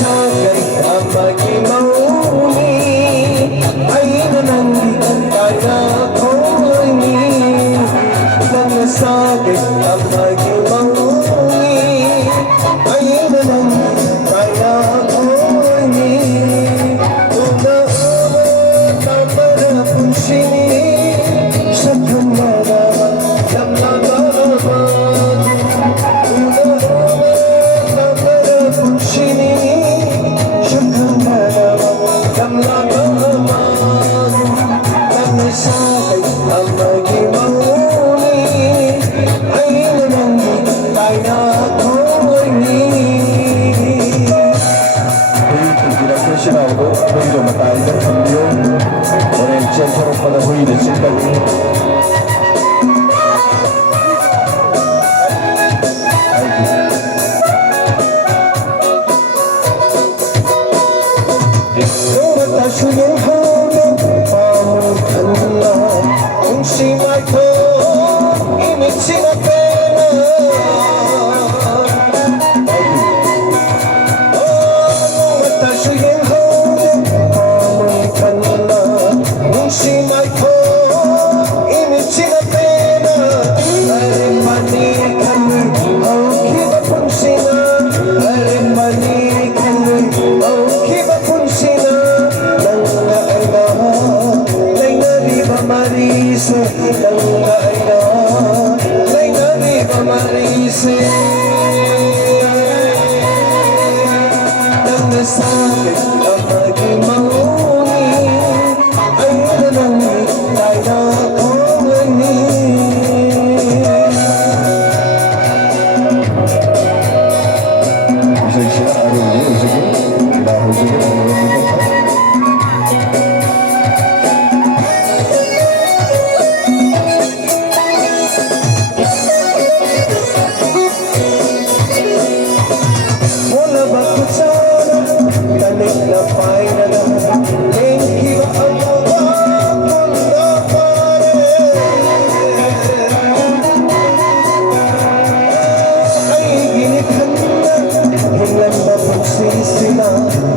sagay amagi mauni ay nanangitan kaya ko'y nang sagay amagi mauni ay nanangitan kaya ko'y una-una tamara punsini sa kamaraman ng nagaraman una-una tamara punsini sa kamaraman ng nagaraman nang nasakay ang magimauni ay nanangitan kaya ko'yしまうとどんどんまた間に飛ぶよ俺ちゃんとのこのふいでしっかり私の方のpamukan na kung simay ko init sinapena私のsi mai ko imit sinapena are panikan au kiba pun sina are panikan au kiba pun sina nang naina nai nariba marise nang naina nai nariba marise nang nasakit ang magimauni ay nanangitan kaya ko'y Usag sila, araw niya, usag yun. Dahil sila, araw niya pa. Wala ba kutsara, tanik na pa'y nalaman, lengki ba ang mga kung napare? Ay ginikan na, hinlan ba pang sisila,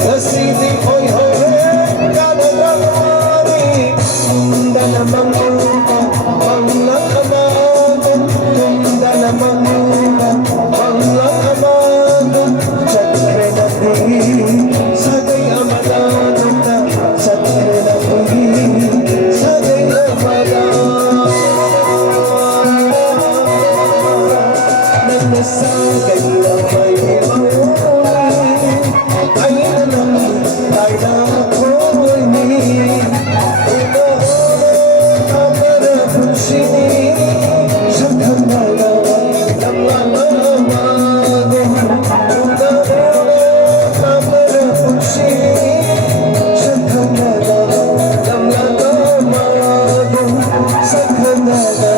nasiti ko'y hore, kada namari, tunda namang lupa, pang nakamagan, tunda namang lupa, pang nakamagan, sakre na di, sagay amanan na, sakre na di, sagay amanan. Nang nasagay na may mauni, ay nanangitan kaya ko'y una-una tamara punsini sa kamaraman ng nangangamago una-una tamara punsini sa kamaraman ng nangangamago sa kamaraman